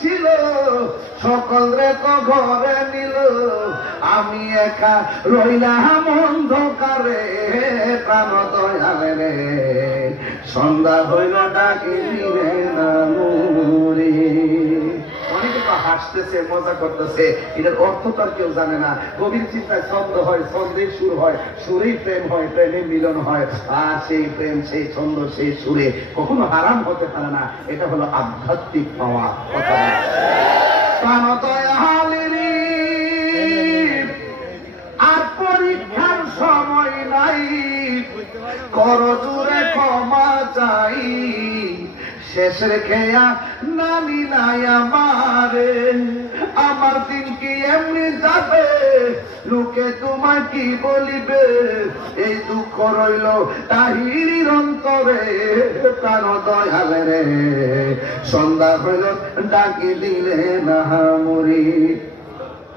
ছিল, সকল রে তো ঘরে নিল, আমি একা রইলাম অন্ধকারে, প্রাণ দয়ালে রে, সন্ধ্যা হইল ডাকি দিলে না মুরে। অনেকে তো হাসতেছে, মজা করতেছে, এটার অর্থ তো আর কেউ জানে না। গভীর চিন্তায় ছন্দ হয়, ছন্দের সুর হয়, সুরেই প্রেম হয়, প্রেমে মিলন হয়, আর সেই প্রেম, সেই ছন্দ, সেই সুরে কখনো হারাম হতে পারে না। এটা হলো আধ্যাত্মিক পাওয়া। কথা প্রাণ দয়ালেরি, আর পরীক্ষার সময় নাই, করো জুড়ে ক্ষমা চাই, শেষ রেখেয়া নানি নাই আমারে, আমার দিন কি এমনি যাবে, লোকে তোমার কি বলিবে, এই দুঃখ রইল তাহিরির অন্তরে, প্রাণ দয়ালে রে, সন্ধ্যা হইল ডাকি দিলে না মুরি।